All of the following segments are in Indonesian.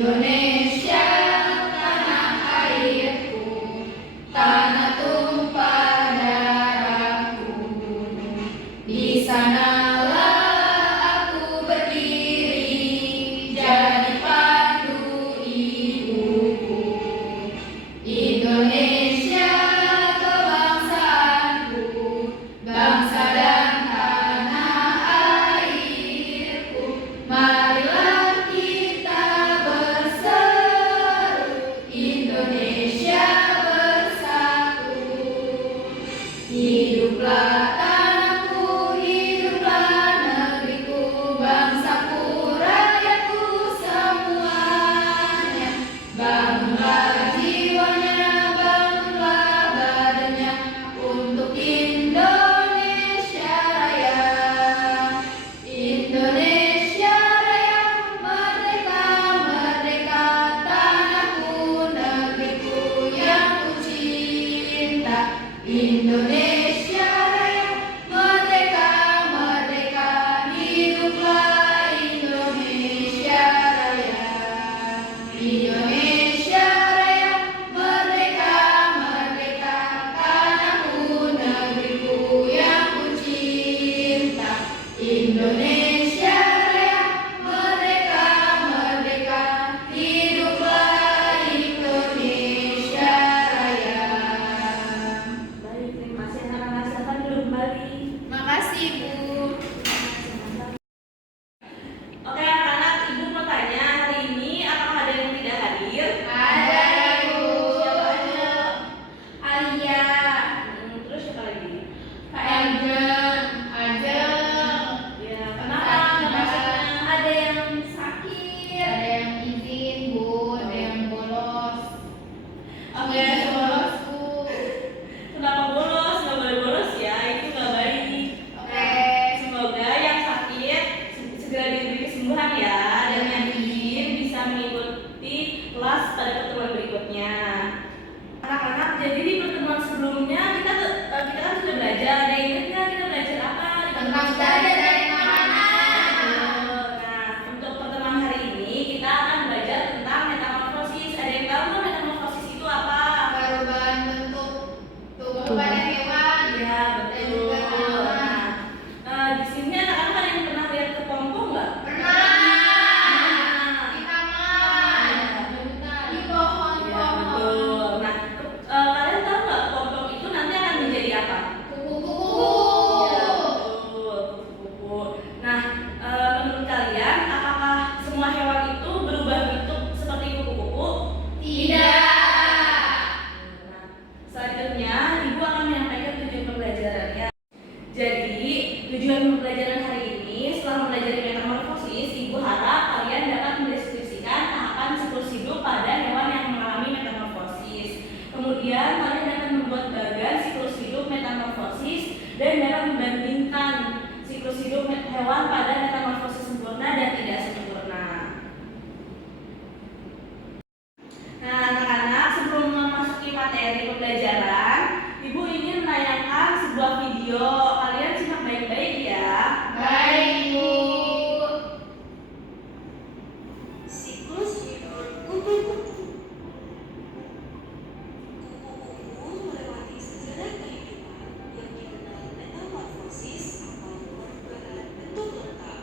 Indonesia, tanah airku, tanah tumpah darahku. Di sanalah aku berdiri, jadi pandu ibuku. Indonesia, kebangsaanku, bangsa dan tanah airku. Marilah kita berseru, Indonesia bersatu. Hiduplah tanahku, hiduplah negeriku, bangsaku, rakyatku semuanya. Bangunlah jiwanya, bangunlah badannya untuk Indonesia Raya. Indonesia Raya, merdeka, merdeka, tanahku, negeriku yang ku cinta. Indonesia Raya, merdeka, merdeka, hiduplah Indonesia Raya. Indonesia Raya, merdeka, merdeka, tanahku, negeriku yang ku cinta. Indonesia Raya, merdeka, merdeka, hiduplah Indonesia Raya. Baik, terima kasih anak-anak. Silakan duduk kembali. Makasih, Bu. Oke anak-anak, Ibu mau tanya, hari ini apakah ada yang tidak hadir? Ada, Ibu. Siapa aja? Alia, Terus siapa lagi? Kak Eljen, Ajeng. Ya, kenapa? Nggak masuknya? Ada yang sakit, ada yang izin, Bu, ada yang bolos. Oke, Izin semua. bolos, Bu. Kenapa bolos? Nggak boleh bolos ya, itu nggak baik. Oke. Semoga yang sakit segera diberi kesembuhan ya, dan yang izin bisa mengikuti kelas pada pertemuan berikutnya. Anak-anak, jadi di pertemuan sebelumnya kita kan sudah belajar. Ada yang ingat nggak kita belajar apa? Di Tentang pertemuan belajar sebelumnya? dari makanan. Nah, untuk pertemuan hari ini kita akan belajar tentang metamorfosis. Ada yang tahu nggak metamorfosis itu apa? Perubahan bentuk tubuh pada hewan. Iya, Dan juga betul. tanaman. Di sini anak-anak ada yang pernah lihat kepompong nggak? Pernah. Nah, Di taman. Di pohon. iya, betul. Nah, kalian tahu nggak kepompong itu nanti akan menjadi apa? Kupu-kupu. Iya, betul, kupu-kupu. Nah, menurut kalian apakah semua hewan itu berubah bentuk seperti kupu-kupu? Tidak. Nah, selanjutnya Ibu akan menyampaikan tujuan pembelajarannya. Jadi, tujuan pembelajaran hari ini setelah mempelajari metamorfosis, Ibu harap kalian dapat mendeskripsikan tahapan siklus hidup pada hewan yang mengalami metamorfosis. Kemudian kalian dapat membuat bagan siklus hidup metamorfosis dan dapat membandingkan siklus hidup hewan pada metamorfosis sempurna dan tidak sempurna. Nah, anak-anak, sebelum memasuki materi pembelajaran, Ibu ingin menayangkan sebuah video. Kalian simak baik-baik ya. Baik, Bu. Siklus hidup kupu-kupu. Kupu-kupu melewati sejarah kehidupan yang dikenal metamorfosis atau perubahan bentuk letak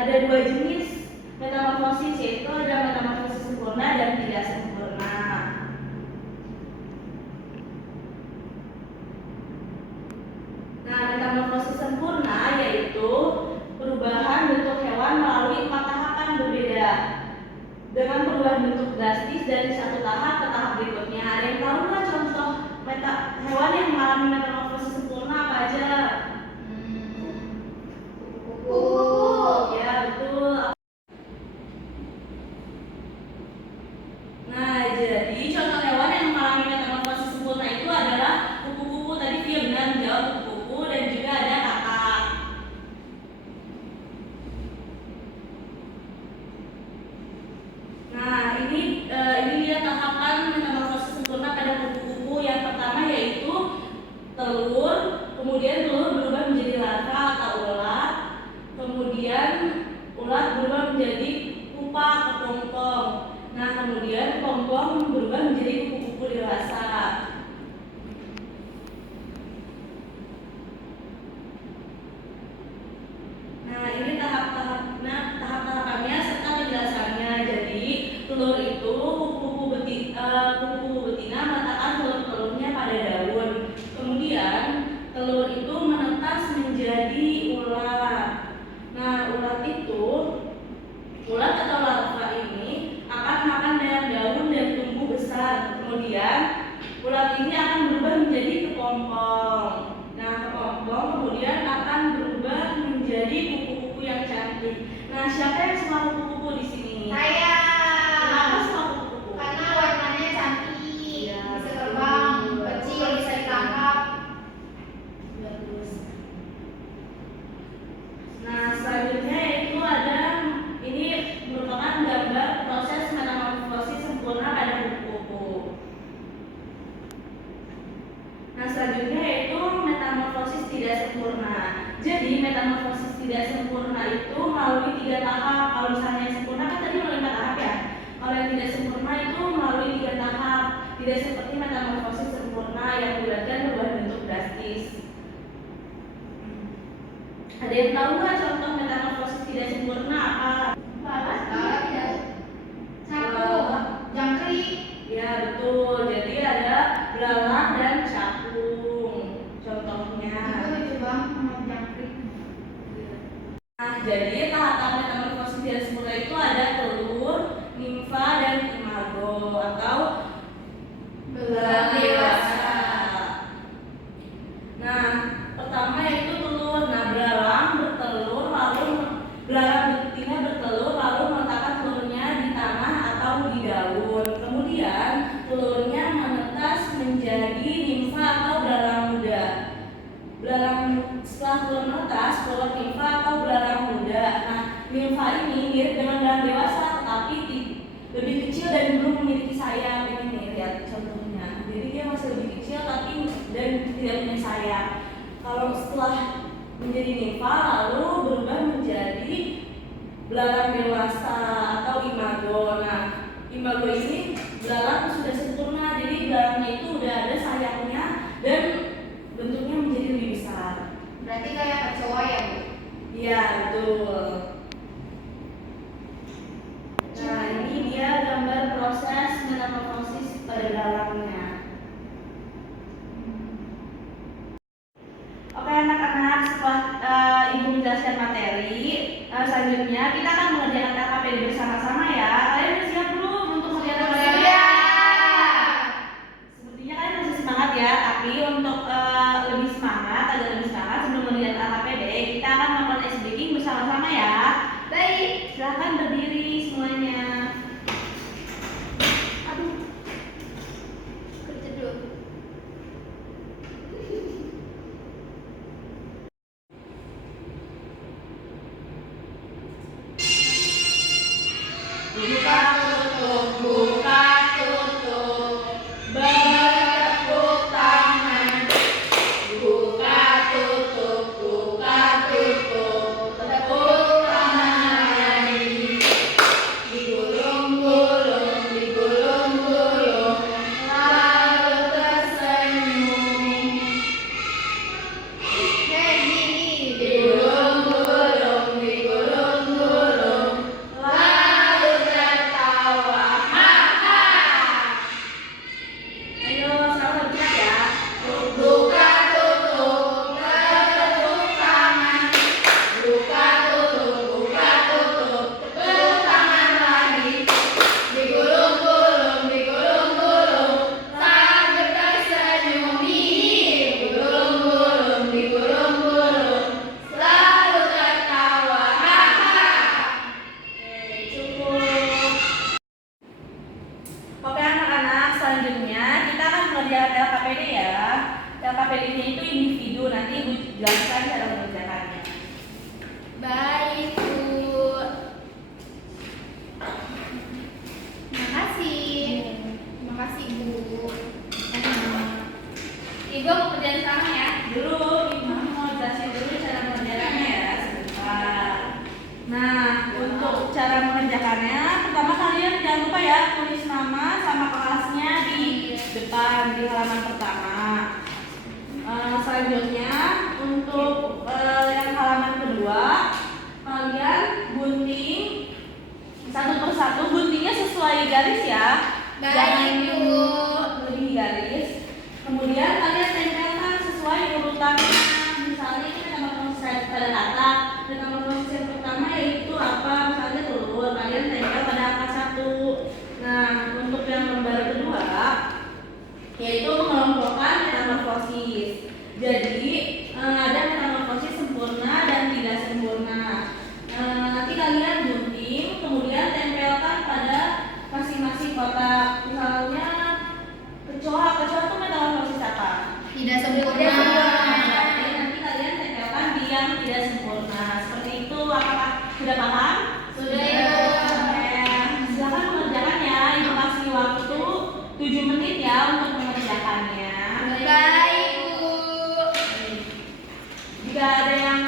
ada dua jenis metamorfosis, yaitu ada metamorfosis sempurna dan tidak sempurna. Nah, metamorfosis sempurna yaitu perubahan bentuk hewan melalui 4 tahapan berbeda dengan perubahan bentuk drastis dari satu tahap ke tahap berikutnya. Ada yang tahu nggak contoh hewan yang mengalami metamorfosis sempurna apa aja? Kupu-kupu. Ya, betul. Nah, jadi contoh hewan yang mengalami metamorfosis sempurna itu adalah kupu-kupu. Tadi dia benar menjawab kupu-kupu, dan juga ada kakak. Nah, ini dia tahapan metamorfosis sempurna pada kupu-kupu. Yang pertama yaitu telur, kemudian telur berubah menjadi larva atau ulat, kemudian ulat berubah menjadi pupa atau pompong. Nah, kemudian pompong berubah menjadi kupu-kupu dewasa. Nah, ini tahap-tahapannya serta penjelasannya. Jadi, telur itu kupu-kupu betina meletakkan telur-telurnya pada daun. Kemudian, telur itu menetas menjadi ulat. Nah, ulat atau larva ini akan makan daun dan tumbuh besar. Kemudian, ulat ini akan berubah menjadi kepompong. Nah, kepompong kemudian akan berubah menjadi kupu-kupu yang cantik. Nah, siapa yang suka kupu-kupu di sini? Saya. Kenapa suka kupu-kupu? Karena warnanya cantik, Ya, bisa terbang, kecil, bisa ditangkap. Bagus. Nah, selanjutnya itu ada, ini merupakan gambar proses metamorfosis sempurna pada kupu-kupu. Nah, selanjutnya yaitu metamorfosis tidak sempurna. Jadi, metamorfosis tidak sempurna itu melalui 3 tahap. Kalau misalnya yang sempurna kan tadi melalui 4 tahap ya. Kalau yang tidak sempurna itu melalui 3 tahap. Tidak seperti metamorfosis sempurna yang melibatkan perubahan bentuk drastis. Ada yang tahu nggak contoh metamorfosis tidak sempurna apa? Lalat tidak. Capung, jangkrik. Ya, betul. Jadi ada belalang dan capung. Contohnya. Itu lucu banget sama jangkrik. Nah, jadi tahap metamorfosis tidak sempurna itu ada telur, nimfa, dan imago atau belalang dewasa. Nah, pertama yaitu telur. Nah, belalang betina bertelur lalu meletakkan telurnya di tanah atau di daun. Kemudian telurnya menetas menjadi nimfa atau belalang muda. Setelah telur menetas, keluar nimfa atau belalang muda. Nah, nimfa ini mirip dengan belalang dewasa, tetapi lebih kecil dan belum memiliki sayap. Ini nih, lihat contohnya. Jadi dia masih lebih kecil dan tidak punya sayap. Kalau setelah menjadi nimfa lalu berubah menjadi belalang dewasa atau imago. Nah, imago ini belalang sudah sempurna, jadi belalangnya itu udah ada sayapnya dan bentuknya menjadi lebih besar. Berarti kayak kecoa ya, Bu? Iya, betul. Nah, ini dia gambar proses metamorfosis pada belalangnya. Oke anak-anak, setelah Ibu menjelaskan materi, selanjutnya kita akan mengerjakan KKPD bersama-sama ya. Kalian udah siap belum untuk mengerjakan KKPD? Sepertinya kalian masih semangat ya, tapi untuk agar lebih semangat sebelum mengerjakan KKPD, kita akan melakukan ice breaking bersama-sama ya. Baik, silahkan berdiri semuanya. Aduh, kerja dulu. mengerjakannya, pertama kalian jangan lupa ya tulis nama sama kelasnya di depan di halaman pertama. Selanjutnya untuk yang halaman kedua, kalian gunting satu persatu, guntingnya sesuai garis ya. Jangan lebih garis. Kemudian kalian tempelkan sesuai urutannya. Misalnya ini nomor proses pada kata, dan nomor proses yang pertama yaitu apa? Misalnya telur, kalian tempel pada angka 1. Nah, untuk yang lembar kedua yaitu mengelompokkan metamorfosis. Jadi ada metamorfosis sempurna dan tidak sempurna. Nanti kalian gunting, kemudian tempelkan pada masing-masing kotak. Misalnya kecoa itu metamorfosis apa? Tidak sempurna. Berarti nanti kalian tempelkan di yang tidak sempurna. Seperti itu, apakah sudah paham? Sudah. Silakan mengerjakannya. Ibu kasih waktu 7 menit ya untuk mengerjakannya. Baik, Bu. Jika ada yang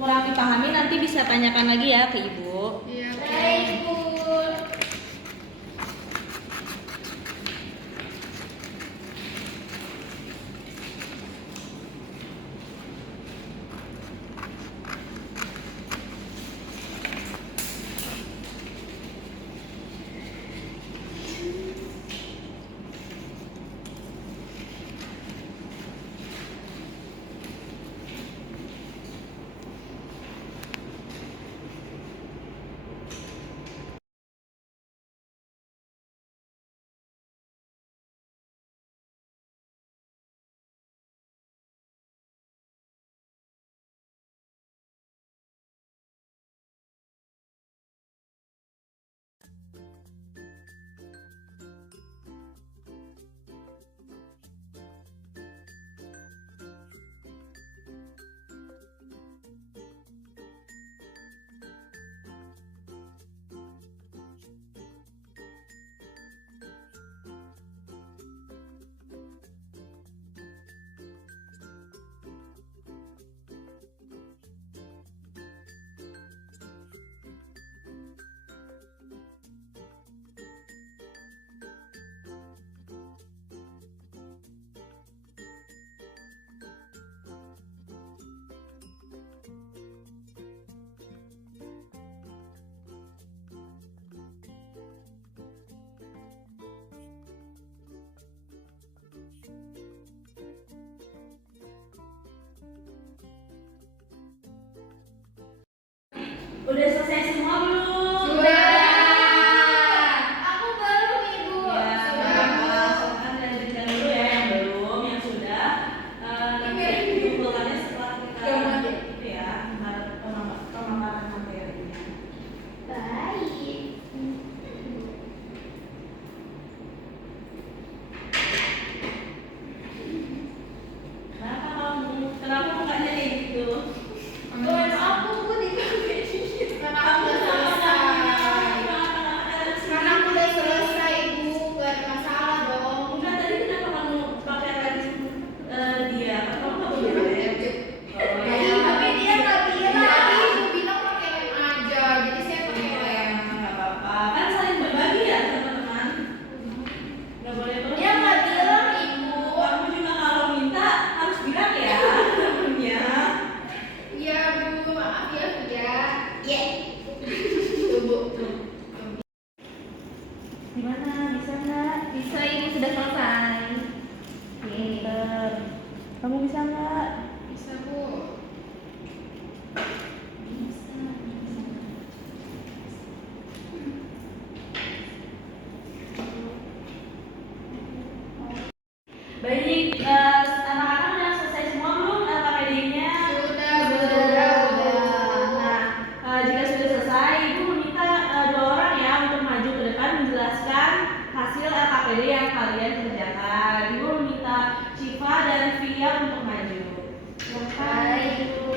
kurang dipahami nanti bisa tanyakan lagi ya ke Ibu. Iya, baik, Bu. Udah selesai semua belum? Sudah. Aku belum, Ibu. Ya, Sudah, Bu. silakan lanjutkan dulu ya yang belum, yang sudah. Nanti dikumpulkannya setelah kita itu ya, pemaparan materinya. Baik. Kenapa mukanya kayak gitu? Doain aku, Bu, di karena aku udah selesai. Karena aku udah selesai, Bu. Gak ada masalah dong. Enggak, tadi kenapa kamu pakai lens dia? Kamu nggak boleh lens. Tapi dia nggak bilang. Ibu bilang pakai lem aja. Jadi saya pakai lem. Nggak apa-apa, kan saling berbagi ya teman-teman. Nggak boleh terus. Dia nggak bilang, Ibu. Kamu juga kalau minta harus bilang ya temennya. Iya, Bu. Maaf ya, Bu ya. Ye. Tuh, Bu. Tuh. Gimana? Bisa nggak? Bisa, ini sudah selesai. Pinter. Kamu bisa nggak? Bisa, Bu. Baik, anak-anak udah selesai semua belum LKPD-nya? Sudah, sudah. Nah, jika sudah selesai, Ibu meminta 2 orang ya untuk maju ke depan menjelaskan hasil LKPD yang kalian kerjakan. Ibu meminta Syifa dan Fia untuk maju. Baik, Bu.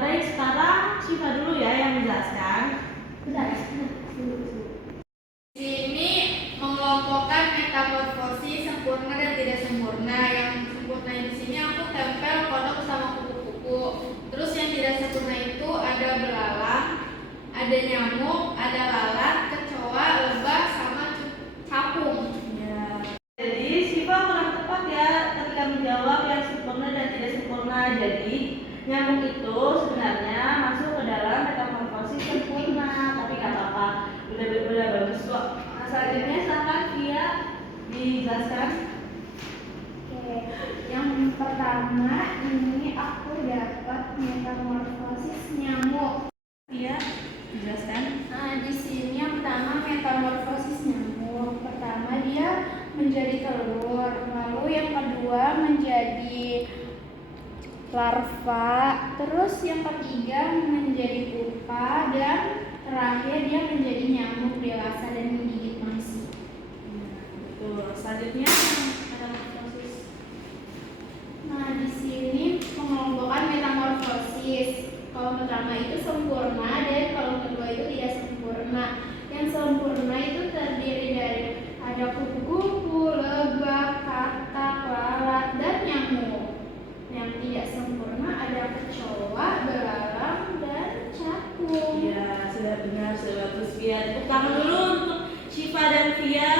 Baik, sekarang Syifa dulu ya yang menjelaskan. Di sini mengelompokkan metamorfosis sempurna dan tidak sempurna. Yang sempurna di sini aku tempel kodok sama kupu-kupu. Terus yang tidak sempurna itu ada Ada nyamuk, ada lalat, kecoa, lebah, sama capung. Ya. Jadi Syifa kurang tepat ya ketika menjawab yang sempurna dan tidak sempurna. Jadi nyamuk itu sebenarnya masuk ke dalam metamorfosis sempurna, tapi nggak apa-apa, udah bagus kok. Nah, selanjutnya silakan Via dijelaskan. Oke, yang pertama ini aku dapat metamorfosis nyamuk. Via dijelaskan. Nah, di sini yang pertama metamorfosis nyamuk. Pertama dia menjadi telur, lalu yang kedua menjadi larva, terus yang ketiga menjadi pupa, dan terakhir dia menjadi nyamuk dewasa dan menggigit manusia. Betul. Selanjutnya metamorfosis. Nah, di sini mengelompokkan metamorfosis. Kalau pertama itu sempurna dan kalau kedua itu tidak sempurna. Yang sempurna itu terdiri dari ada kupu-kupu, lebah, katak, lalat, dan nyamuk. Yang tidak sempurna ada kecoa, belalang, dan capung. Ya, sudah benar, sudah bagus Via. Tepuk tangan dulu untuk Syifa dan Via.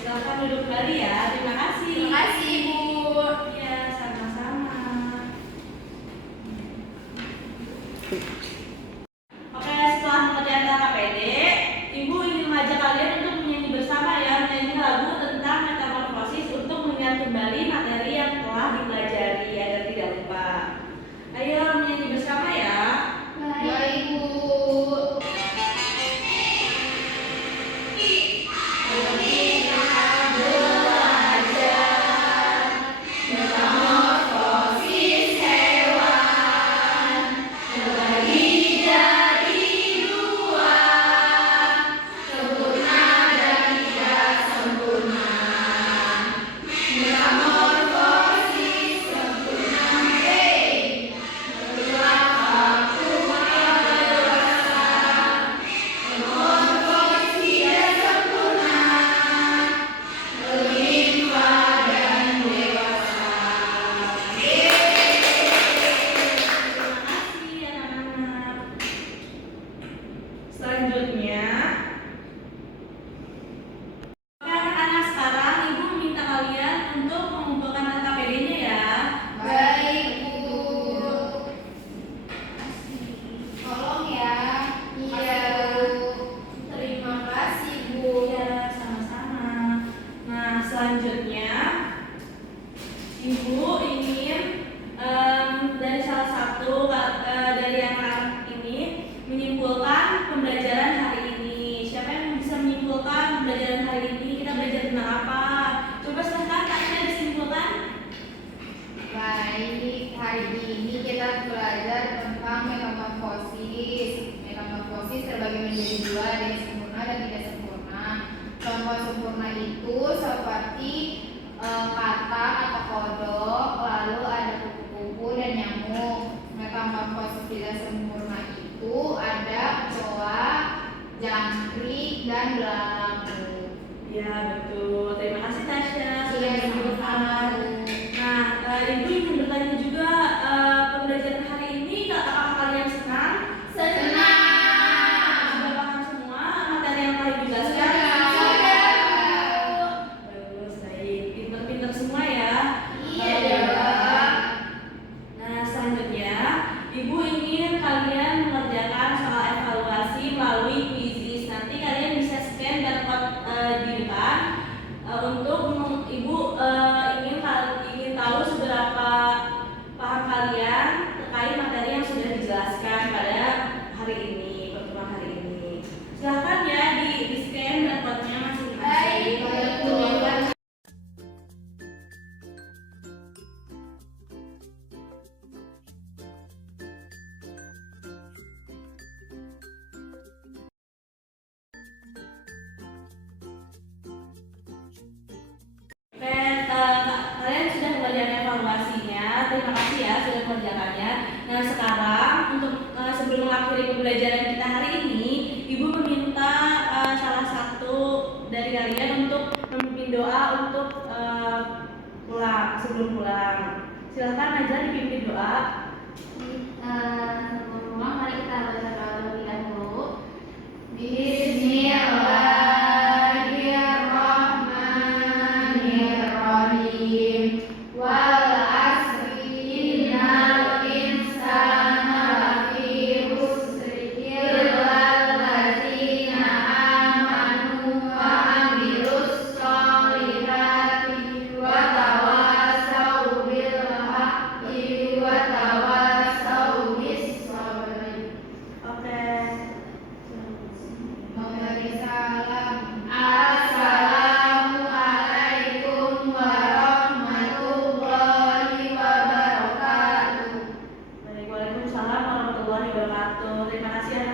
Silakan duduk kembali ya. Terima kasih. Terima kasih, Bu. Ya, sama-sama. Oke, setelah mengerjakan KPD, Ibu ingin mengajak kalian untuk menyanyi bersama ya, menyanyi lagu tentang metamorfosis untuk mengingat kembali materi yang telah dipelajari agar tidak lupa. Ayo menyanyi bersama ya. Baik, Bu. Selanjutnya, anak-anak sekarang Ibu minta kalian untuk mengumpulkan KPD-nya ya. Baik, Bu. Tolong ya. Iya, Bu. Terima kasih, Bu. Ya, sama-sama. Nah, selanjutnya Ibu ingin dari salah satu dari anak ini menyimpulkan pembelajaran hari ini. Siapa yang bisa menyimpulkan pembelajaran hari ini? Kita belajar tentang apa? Coba silahkan Kak disimpulkan. Baik, hari ini kita belajar tentang metamorfosis. Metamorfosis terbagi menjadi dua, ada yang sempurna dan tidak sempurna. Contoh sempurna itu seperti katak atau kodok, lalu ada kupu-kupu dan nyamuk. Metamorfosis tidak sempurna itu ada kecoa, jangkrik, dan belalang. Ya, betul. Terima kasih Tasya sudah Iya, menyimpulkan. sama-sama. Nah, Ibu ingin bertanya juga pembelajaran hari ini apakah kalian senang? Senang. Sudah paham semua materi yang telah Ibu jelaskan? Sudah. Bagus, baik. Pinter-pinter semua ya. Iya. Nah, selanjutnya Ibu ingin kalian mengerjakan soal evaluasi melalui quizzes. Nanti kalian bisa scan barcode di depan untuk Ibu ingin tahu seberapa paham kalian terkait materi yang sudah dijelaskan pada hari ini, pertemuan hari ini. Silahkan ya di scan barcode-nya masing-masing. Baik. Oke, kalian sudah mengerjakan evaluasinya. Terima kasih ya sudah mengerjakannya. Nah, sekarang untuk sebelum mengakhiri pembelajaran kita hari ini, Ibu meminta salah satu dari kalian untuk memimpin doa untuk pulang sebelum pulang. Silahkan aja dipimpin doa. Sebelum mari kita baca terlebih dahulu. Bismillahirrahmanirrahim. Wal asri innal insana lafi khusr illal ladzina amanu wa amilus sholihati wa tawassaw bil haqqi wa tawassaw bis sabri. Oke. Memberi salam. Assalamualaikum warahmatullahi wabarakatuh. Waalaikumsalam warahmatullahi wabarakatuh. Terima kasih